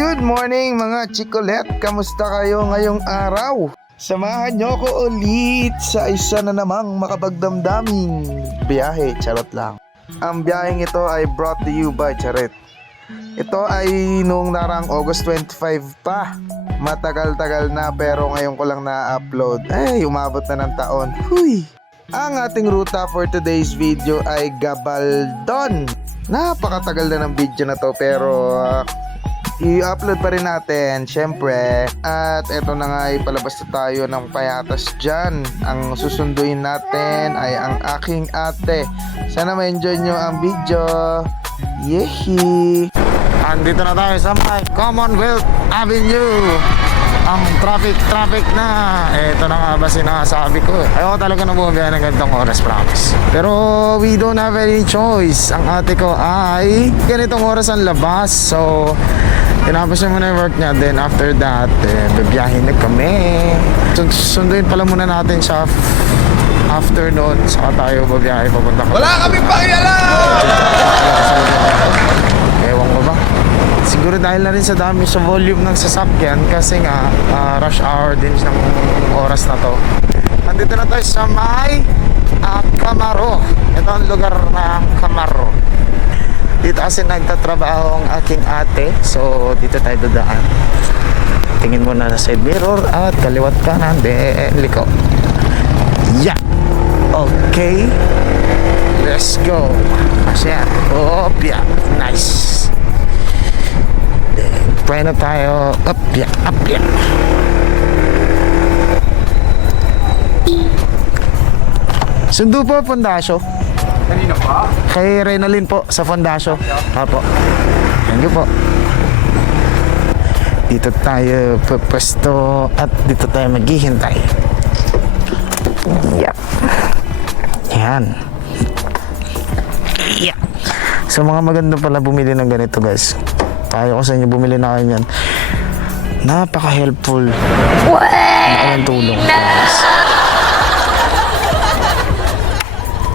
Good morning mga chikolet! Kamusta kayo ngayong araw? Samahan nyo ko ulit sa isa na namang makapagdamdaming biyahe, charot lang. Ang biyaheng ito ay brought to you by Charet. Ito ay noong narang August 25 pa. Matagal-tagal na pero ngayon ko lang na-upload. Ay, umabot na ng taon. Huy! Ang ating ruta for today's video ay Gabaldon. Napakatagal na ng video na to pero i-upload pa rin natin syempre. At eto na nga, ipalabas na tayo ng payatas dyan. Ang susunduin natin ay ang aking ate. Sana ma-enjoy nyo ang video. Yehi! Andito na tayo sa may Commonwealth Avenue. Ang traffic na. Eto na nga ba sinasabi ko. Ayoko talaga na bumabiyahe ng ganitong oras, promise. Pero we don't have any choice. Ang ate ko ay ganitong oras ang labas. So tinapos niya muna yung work niya. Then after that, bibiyahin na kami. Sunduin pala muna natin siya afternoon. Saka tayo bibiyahe papunta kami. Wala kaming pakialam! Ewan ko ba? Siguro dahil na rin sa dami sa volume ng sasakyan. Kasi nga rush hour din ng oras na to. Andito na tayo sa may Camaro. Ito ang lugar ng Camaro. Dito kasi nagtatrabaho ang aking ate. So dito tayo dadaan. Tingin mo na sa side mirror at kaliwat kanan. Then liko. Yeah. Okay. Let's go. Asya. Oh, yeah. Nice. Then try na tayo. Up, yeah. Up, yeah. Sundo po, Pondasyo. Kanina pa? Kay Renalyn po sa Fondasyo. Apo. Thank you po. Dito tayo pwesto at dito tayo maghihintay. Yep. Yan. Yeah. So mga maganda pala bumili ng ganito, guys. Payo ko sa inyo, bumili na kayo yan. Napaka-helpful. Napaka-helpful tulong, guys.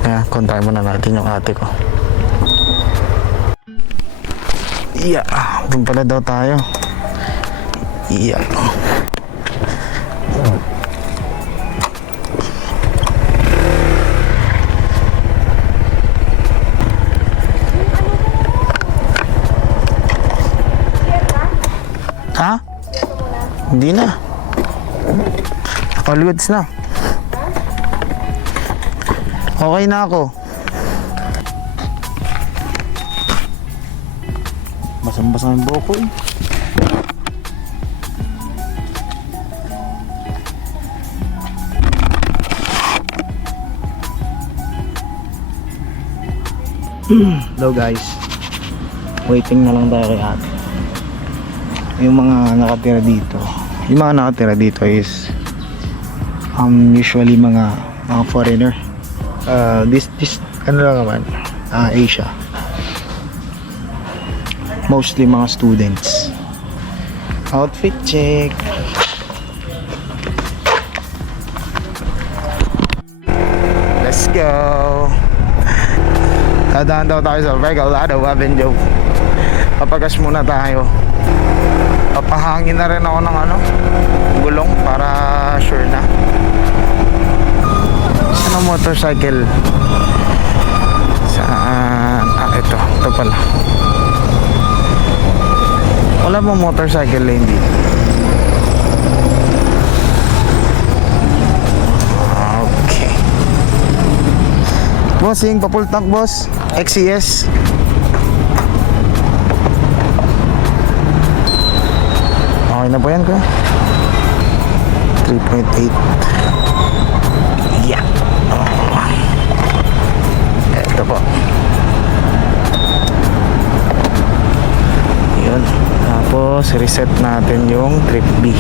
Kaya, kontakin muna natin yung ate ko. Yeah, doon pala daw tayo. Yeah. Ha? Hindi na. All goods na. Okay na ako. Basang-basang yung buhok ko eh. Hello guys. Waiting na lang tayo kay ate. Yung mga nakatira dito is usually mga foreigner. This ano lang naman, Asia. Mostly mga students. Outfit check. Let's go. Dadaan daw tayo sa Regalado Avenue. Papagas muna tayo. Papahangin na rin ako ng gulong para sure na. Saan ang motorcycle? Saan? Ito pala. Wala mong motorcycle lane dito. Okay. Bossing, papultak boss. XCS. Okay na po yan ko. 3.8. Yeah. Ito po. Yun. Tapos reset natin yung trip B.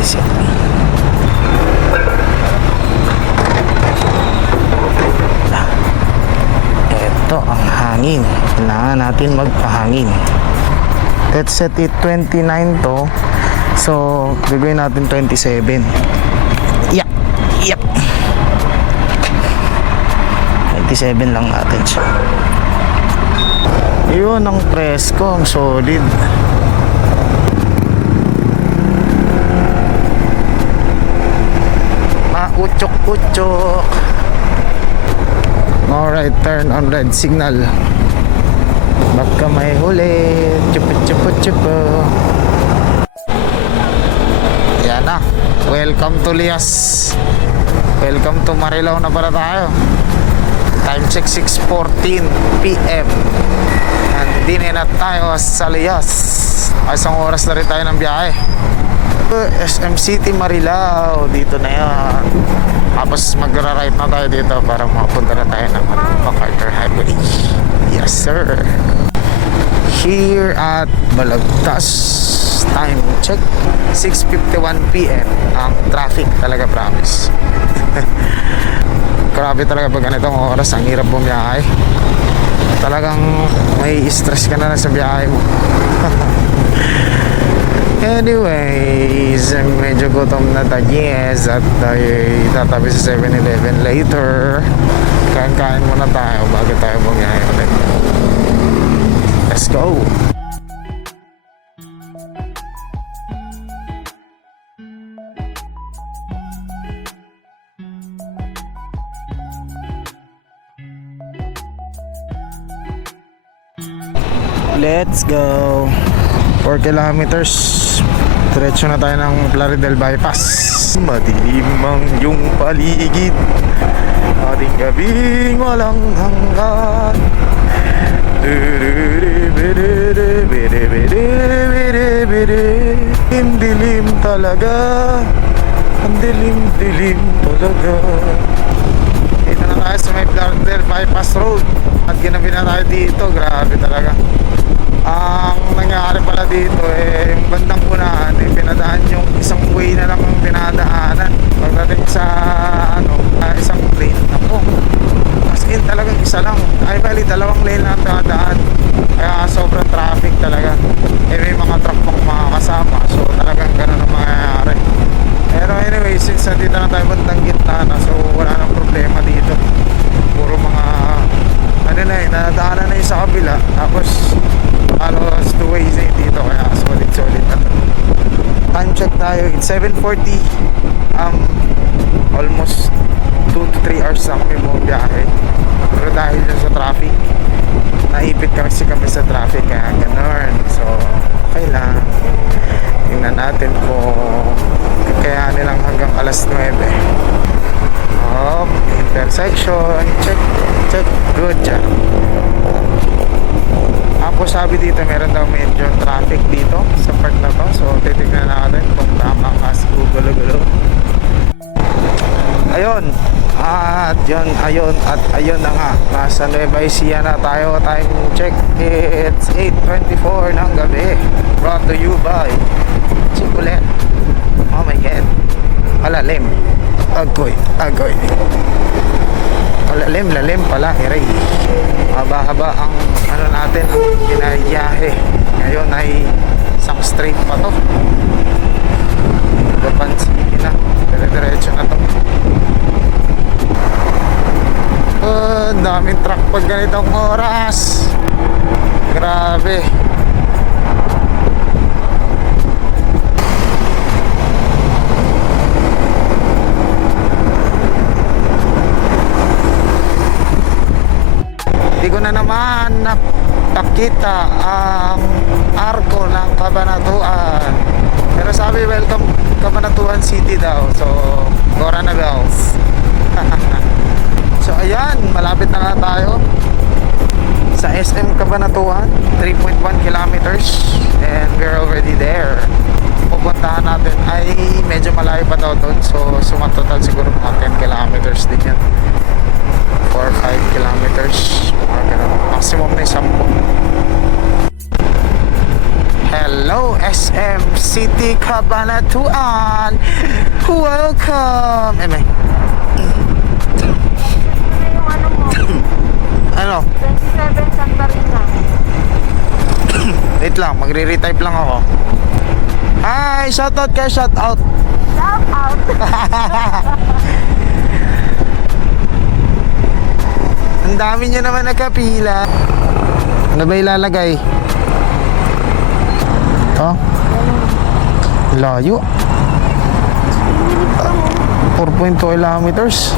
Reset. Ito ang hangin. Kailangan natin magpahangin. Let's set it 29 to. So, gagawin natin 27. Yeah. Yep. 27 lang natin siya. Yun ang presko, ang solid. Mautsok-utsok. No right turn on red signal. Baka may huli. Chupo-chupo-chupo. Yan na. Welcome to Lias. Welcome to Marilao na pala tayo. Time check 6:14 PM. Nandini na tayo sa Lias. Isang oras na rin tayo ng biyahe. SM City Marilao. Dito na yan. Tapos magra-right na tayo dito para makapunta na tayo ng MacArthur Highway. Yes sir. Here at Balagtas. Time check 6:51 PM. Ang traffic talaga, promise. Grabe talaga pag ganitong oras, ang hirap bumiyahe. Talagang may stress ka na sa biyahe mo. Anyways, medyo gutom na tagyes at tayo tatabi sa 7-Eleven later. Kain-kain muna tayo bago tayo bumiyahe ulit. Let's go! Let's go. 4 kilometers. Diretso na tayo ng Plaridel Bypass. Madilim ang iyong paligid. Ating gabing walang hanggan. Dilim talaga. Ang dilim talaga. Dito na tayo sa may Plaridel Bypass Road. At ginabi na tayo dito. Grabe talaga. Ang nangyari pala dito yung bandang unahan pinadaan yung isang way na lang ang pinadaanan. Pagdating sa isang lane ako, as in talagang isa lang, ay bali dalawang lane na ang pinadaan. Kaya sobrang traffic talaga. May mga truck pang makakasama, so talagang ganun ang mangyayari. Pero anyway, since nandito na tayo bandang gitna na, so wala nang problema dito. Puro mga nadaanan na yung sa kabila. Tapos halos 2 ways dito, kaya solid na to. Time check tayo, it's 7:40. Almost 2 to 3 hours na kami bumiyahe. Pero dahil dyan sa traffic, naipit kami sa traffic, kaya ganun. So okay lang. Tingnan natin kung kakayanin lang hanggang alas 9. Intersection, check, good job. Tapos sabi dito meron daw medyo traffic dito sa part na to, so titignan natin kung tama ka sa gulo-gulo. Ayun na nga, nasa Nueva Ecija na tayo. Time check, it's 8:24 ng gabi. Brought to you by Chicolet. Oh my god, malalim. Agoy lalim pala, hiray. Haba-haba ang natin, ang binayahe. Ngayon ay isang straight pa to. Papansin na, dire-diretso na to. Daming truck pag ganitong oras. Grabe. Hindi ko na naman napakita ang arko ng Cabanatuan. Pero sabi welcome Cabanatuan City daw. So Gora na bells. So ayan, malapit na nga tayo sa SM Cabanatuan. 3.1 kilometers and we're already there. Pupuntahan natin ay medyo malayo pa daw doon. So sumatotal siguro mga 10 kilometers din yan. 4 or 5 kilometers, maximum na 10. Hello SM City Cabanatuan, welcome. Ano? 27 Santa Rina. Wait lang, magre-retype lang ako. Hi, shoutout kayo, shoutout. Shout out. Ang dami nyo naman nakapila. Ano ba ilalagay? Ha? Layo. 4.2 kilometers.